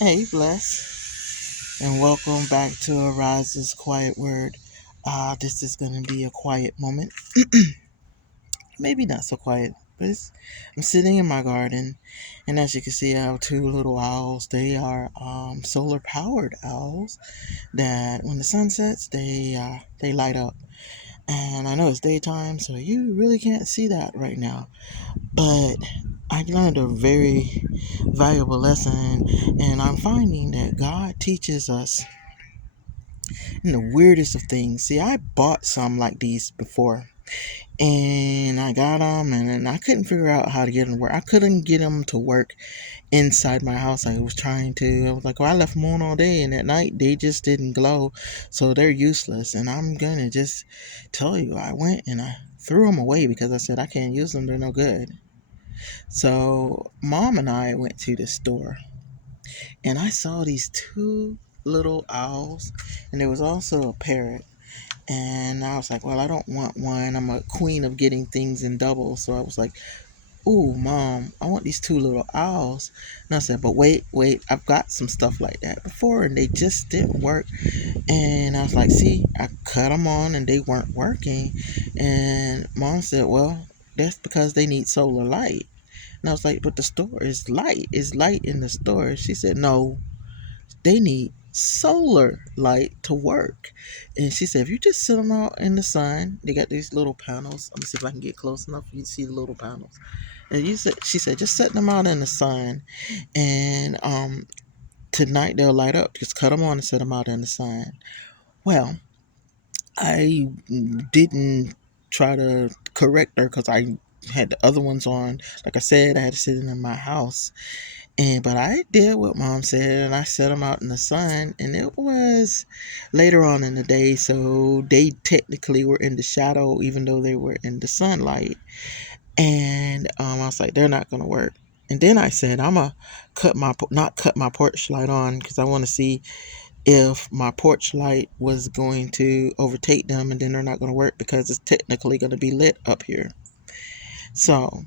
Hey, bless, and welcome back to Arise's Quiet Word. This is going to be a quiet moment. Maybe not so quiet, but I'm sitting in my garden, and as you can see, I have two little owls. They are solar powered owls that when the sun sets, they light up. And I know it's daytime, so you really can't see that right now. But I learned a very valuable lesson, and I'm finding that God teaches us in the weirdest of things. See, I bought some like these before, and I got them, and I couldn't figure out how to get them to work. I couldn't get them to work inside my house. I was trying to. I was like, well, I left them on all day, and at night they just didn't glow, so they're useless. And I'm gonna just tell you, I went and I threw them away because I said I can't use them. They're no good. So mom and I went to the store, and I saw these two little owls, and there was also a parrot. And I was like, well, I don't want one. I'm a queen of getting things in doubles. So I was like, ooh, mom, I want these two little owls. And I said, but wait, I've got some stuff like that before and they just didn't work. And I was like, see, I cut them on and they weren't working. And mom said, well, that's because they need solar light. And I was like, but the store is light. It's light in the store. She said, no, they need solar light to work. And she said, if you just sit them out in the sun, they got these little panels. Let me see if I can get close enough for you to see the little panels. And she said, just set them out in the sun, and tonight they'll light up. Just cut them on and set them out in the sun. Well, I didn't try to correct her because I had the other ones on. Like I said, I had to sit in my house. But I did what mom said, and I set them out in the sun, and it was later on in the day, so they technically were in the shadow even though they were in the sunlight. And I was like, they're not gonna work. And then I said, I'm gonna not cut my porch light on because I want to see if my porch light was going to overtake them, and then they're not gonna work because it's technically gonna be lit up here. So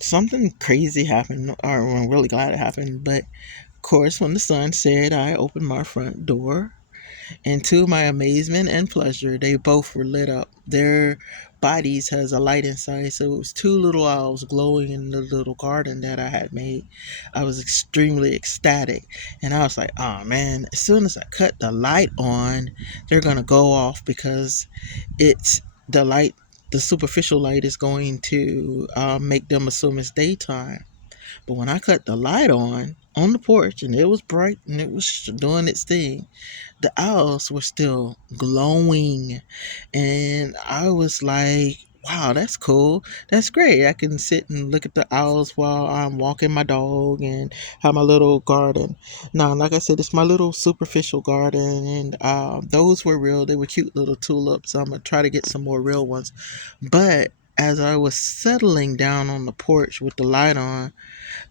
something crazy happened, or I'm really glad it happened. But of course, when the sun set, I opened my front door, and to my amazement and pleasure, they both were lit up. Their bodies has a light inside, so it was two little owls glowing in the little garden that I had made. I was extremely ecstatic, and I was like, "Oh man!" As soon as I cut the light on, they're gonna go off because it's the light. The superficial light is going to make them assume it's daytime. But when I cut the light on the porch and it was bright and it was doing its thing, the owls were still glowing. And I was like, wow, that's cool. That's great. I can sit and look at the owls while I'm walking my dog and have my little garden. Now, like I said, it's my little superficial garden, and those were real. They were cute little tulips. I'm going to try to get some more real ones. But as I was settling down on the porch with the light on,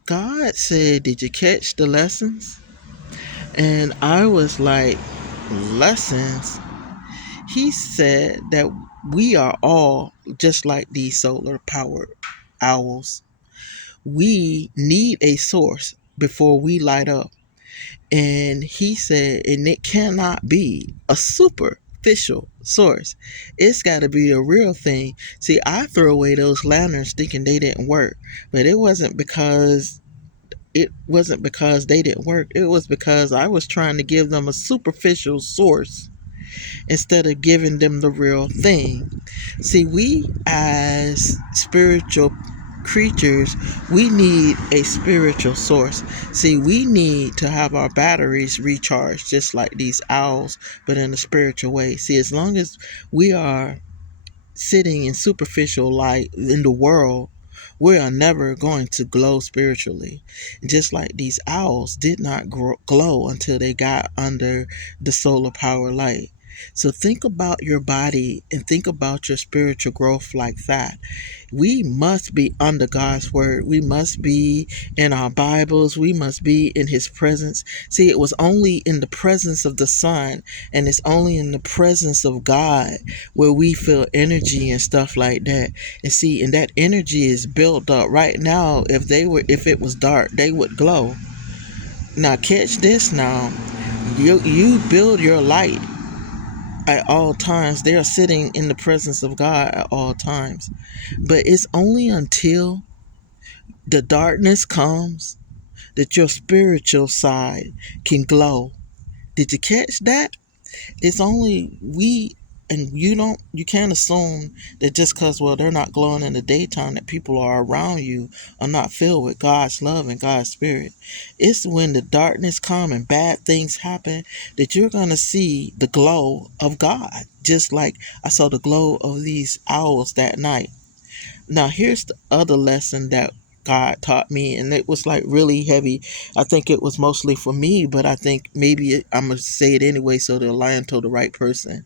God said, did you catch the lessons? And I was like, lessons? He said that we are all just like these solar powered owls. We need a source before we light up. And he said, and it cannot be a superficial source. It's got to be a real thing. See, I threw away those lanterns thinking they didn't work, but it wasn't because they didn't work. It was because I was trying to give them a superficial source instead of giving them the real thing. See, we as spiritual creatures, we need a spiritual source. See, we need to have our batteries recharged just like these owls, but in a spiritual way. See, as long as we are sitting in superficial light in the world, we are never going to glow spiritually. Just like these owls did not glow until they got under the solar power light. So think about your body and think about your spiritual growth like that. We must be under God's word. We must be in our Bibles. We must be in his presence. See, it was only in the presence of the Son, and it's only in the presence of God where we feel energy and stuff like that. And see, and that energy is built up right now. If it was dark, they would glow. Now catch this now. You build your light at all times. They are sitting in the presence of God at all times. But it's only until the darkness comes that your spiritual side can glow. Did you catch that? It's only we, and you can't assume that just because, well, they're not glowing in the daytime, that people are around you are not filled with God's love and God's spirit. It's when the darkness come and bad things happen that you're going to see the glow of God, just like I saw the glow of these owls that night. Now here's the other lesson that God taught me, and it was like really heavy. I think it was mostly for me, but I think maybe I'm gonna say it anyway so the lion told the right person.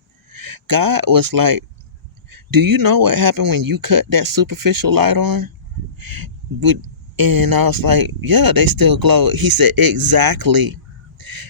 God was like, "Do you know what happened when you cut that superficial light on?" Would And I was like, "Yeah, they still glow." He said, "Exactly.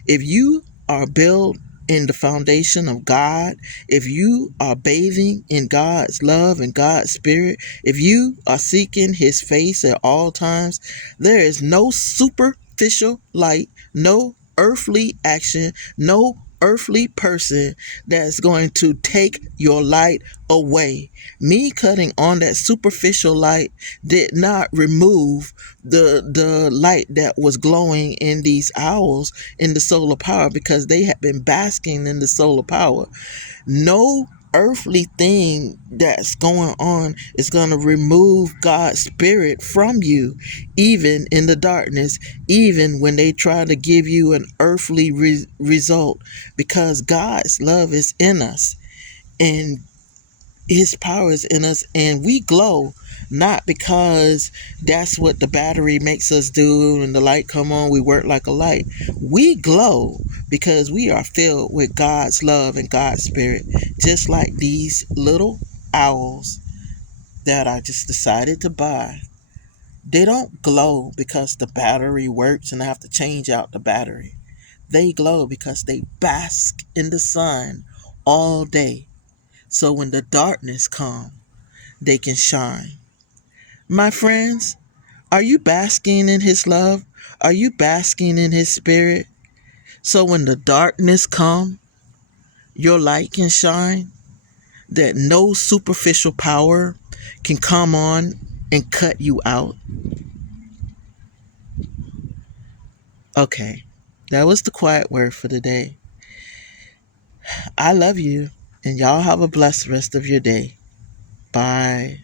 If you are built in the foundation of God, if you are bathing in God's love and God's spirit, if you are seeking his face at all times, there is no superficial light, no earthly action, no earthly person that's going to take your light away." Me cutting on that superficial light did not remove the light that was glowing in these owls in the solar power, because they had been basking in the solar power. No earthly thing that's going on is going to remove God's spirit from you, even in the darkness, even when they try to give you an earthly result, because God's love is in us and his power is in us, and we glow not because that's what the battery makes us do and the light come on, we work like a light. We glow because we are filled with God's love and God's spirit, just like these little owls that I just decided to buy. They don't glow because the battery works and I have to change out the battery. They glow because they bask in the sun all day, so when the darkness comes, they can shine. My friends, are you basking in his love? Are you basking in his spirit? So when the darkness come, your light can shine, that no superficial power can come on and cut you out. Okay, that was the quiet word for the day. I love you, and y'all have a blessed rest of your day. Bye.